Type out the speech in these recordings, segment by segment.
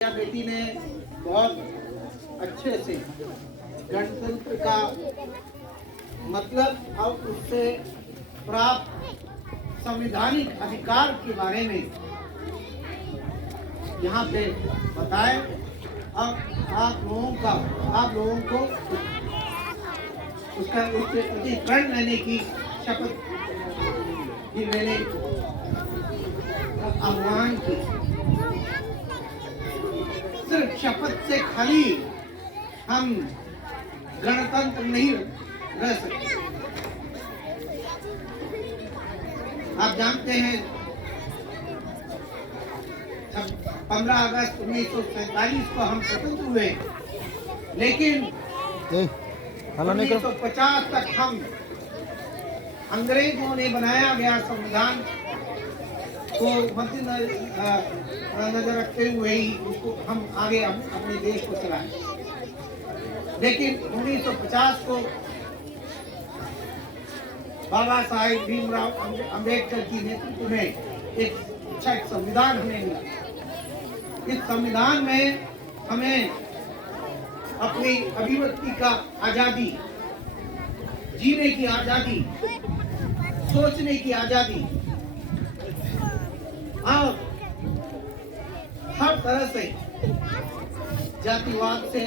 या बेटी ने बहुत अच्छे से गणतंत्र का मतलब और उससे प्राप्त संवैधानिक अधिकार के बारे में यहाँ पे बताए। अब आप लोगों को उसके प्रति प्रण लेने की शपथ की मैंने आह्वान की। सिर्फ शपथ से खाली हम गणतंत्र नहीं रह सकते। आप जानते हैं 15 अगस्त 1947 को हम स्वतंत्र हुए, लेकिन 1950 तक हम अंग्रेजों ने बनाया गया संविधान को मद्देनजर रखते हुए ही उसको हम आगे अपने देश को चलाएं। लेकिन 1950 को बाबा साहेब भीमराव अंबेडकर की नेतृत्व में एक अच्छा संविधान हमें मिला। इस संविधान में हमें अपनी अभिव्यक्ति का आजादी, जीने की आजादी, सोचने की आजादी और हर तरह से जातिवाद से,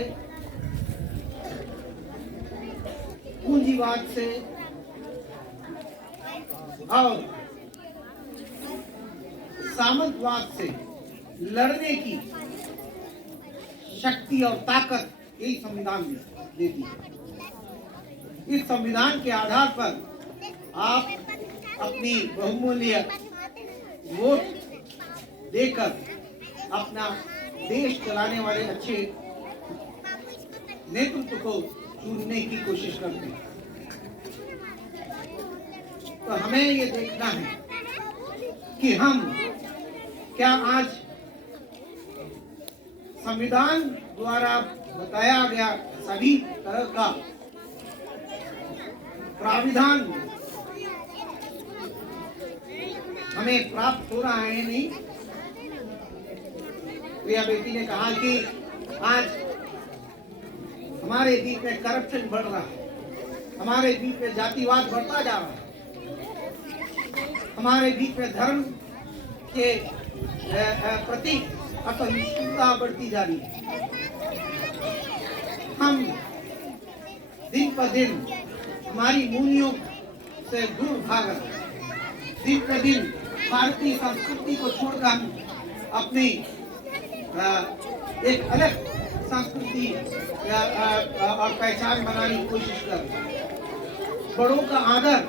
पूंजीवाद से और सामंतवाद से लड़ने की शक्ति और ताकत यही संविधान देती है। इस संविधान के आधार पर आप अपनी बहुमूल्य वोट देकर अपना देश चलाने वाले अच्छे नेतृत्व को चुनने की कोशिश करते हैं। तो हमें ये देखना है कि हम क्या आज संविधान द्वारा बताया गया सभी तरह का प्राविधान हमें प्राप्त हो रहा है। नहीं, प्रिया बेटी ने कहा कि आज हमारे बीच में करप्शन बढ़ रहा है, हमारे बीच में जातिवाद बढ़ता जा रहा है, हमारे बीच में धर्म के प्रति असहिष्णुता बढ़ती जा रही है। हम दिन पर दिन हमारी मूल्यों से दूर भाग रहे हैं। दिन पर दिन भारतीय संस्कृति को छोड़कर हम अपनी एक अलग संस्कृति और पहचान बनाने की कोशिश कर रहे हैं। बड़ों का आदर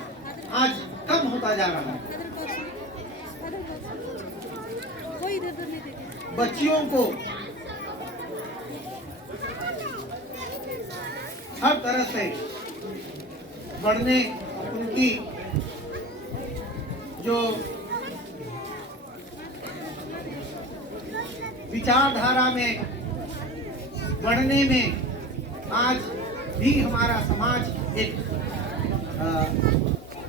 आज कम होता जा रहा है। बच्चियों को हर तरह से बढ़ने, उनकी जो विचारधारा में बढ़ने में आज भी हमारा समाज एक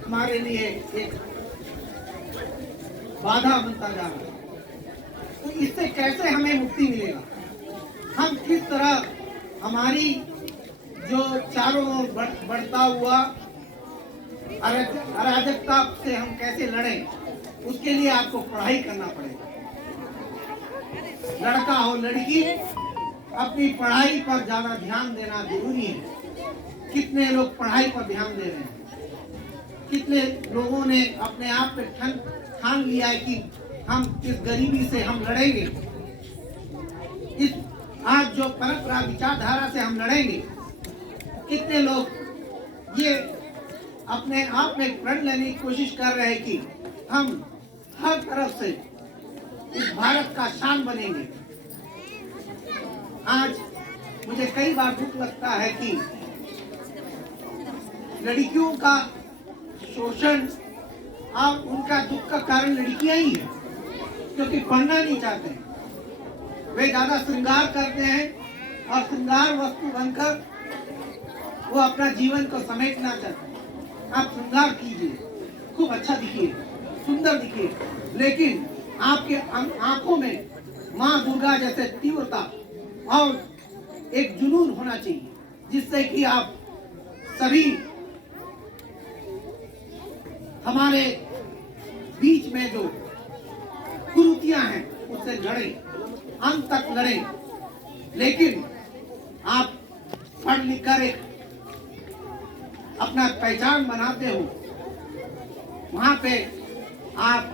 हमारे लिए एक बाधा बनता जा रहा है। तो इससे कैसे हमें मुक्ति मिलेगा? हम किस तरह हमारी जो चारों ओर बढ़ता हुआ अराजकता से हम कैसे लड़ें, उसके लिए आपको पढ़ाई करना पड़ेगा। लड़का हो लड़की, अपनी पढ़ाई पर ज्यादा ध्यान देना जरूरी है। कितने लोग पढ़ाई पर ध्यान दे रहे हैं? कितने लोगों ने अपने आप पे ठान लिया है कि हम इस गरीबी से हम लड़ेंगे, इस आज जो परंपरा विचारधारा से हम लड़ेंगे। कितने लोग ये अपने आप में प्रण लेने की कोशिश कर रहे हैं कि हम हर तरफ से इस भारत का शान बनेंगे। आज मुझे कई बार दुख लगता है कि लड़कियों का शोषण और उनका दुख का कारण लड़कियां ही है, क्योंकि पढ़ना नहीं चाहते हैं। वे ज्यादा श्रृंगार करते हैं और श्रृंगार वस्तु बनकर वो अपना जीवन को समेटना चाहते हैं। आप श्रृंगार कीजिए, खूब अच्छा दिखिए, सुंदर दिखिए, लेकिन आपके आंखों में माँ दुर्गा जैसे तीव्रता और एक जुनून होना चाहिए, जिससे कि आप सभी हमारे बीच में जो कुरीतियां हैं उससे लड़े, अंत तक लड़े। लेकिन आप पढ़ लिख कर एक अपना पहचान बनाते हो, वहां पे आप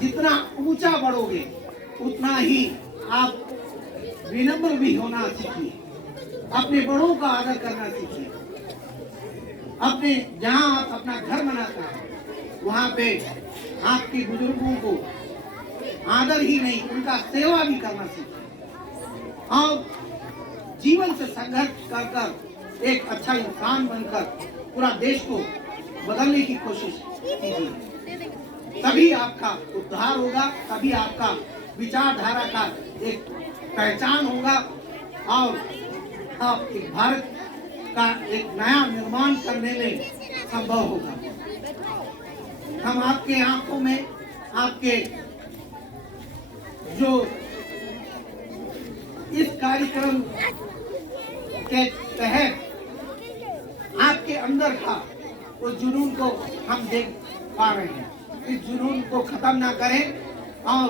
जितना ऊंचा बढ़ोगे उतना ही आप विनम्र भी होना सीखिए, अपने बड़ों का आदर करना सीखिए। अपने जहां आप अपना घर बनाते हैं वहां पे आपके बुजुर्गों को आदर ही नहीं उनका सेवा भी करना सीखिए और जीवन से संघर्ष कर कर एक अच्छा इंसान बनकर पूरा देश को बदलने की कोशिश कीजिए। तभी आपका उद्धार होगा, तभी आपका विचारधारा का एक पहचान होगा और आप एक भारत का एक नया निर्माण करने में संभव होगा। हम आपके आंखों में आपके जो इस कार्यक्रम के तहत आपके अंदर था उस जुनून को हम देख पा रहे हैं। इस जुनून को खत्म ना करें और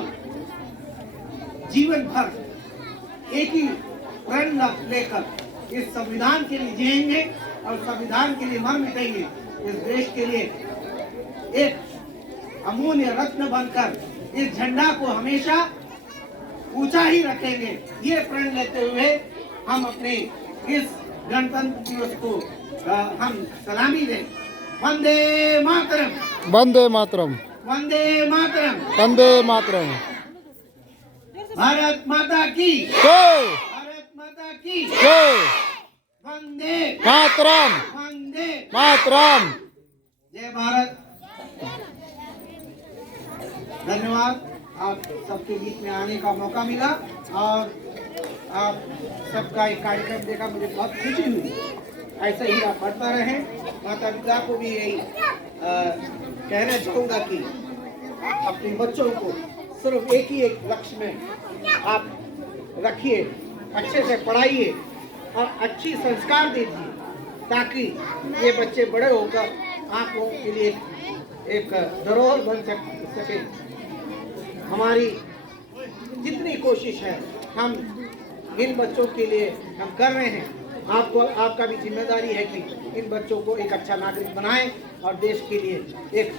जीवन भर एक ही प्रण लेकर इस संविधान के लिए जिएंगे और संविधान के लिए मर मिटेंगे। इस देश के लिए एक अमूल्य रत्न बनकर इस झंडा को हमेशा ऊंचा ही रखेंगे। ये प्रण लेते हुए हम अपने इस गणतंत्र दिवस को हम सलामी दें। वंदे मातरम, वंदे मातरम, वंदे मातरम, वंदे मातरम। भारत माता की जय, भारत माता की जय, वंदे मातरम, वंदे मातरम। जय भारत। धन्यवाद, आप सबके बीच में आने का मौका मिला और आप सबका एक कार्यक्रम देखा, मुझे बहुत खुशी हुई। ऐसे ही आप बढ़ता रहें। माता पिता को भी यही कहना चाहूँगा कि अपने बच्चों को सिर्फ एक ही एक लक्ष्य में आप रखिए, अच्छे से पढ़ाइए और अच्छी संस्कार दीजिए, ताकि ये बच्चे बड़े होकर आप लोगों के लिए एक धरोहर बन सके। हमारी जितनी कोशिश है हम इन बच्चों के लिए हम कर रहे हैं। आपको आपका भी जिम्मेदारी है कि इन बच्चों को एक अच्छा नागरिक बनाएं और देश के लिए एक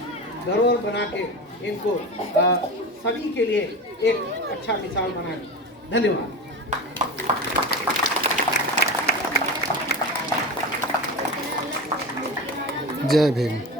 धरोहर बना के इनको सभी के लिए एक अच्छा मिसाल बनाएं। धन्यवाद। जय भीम।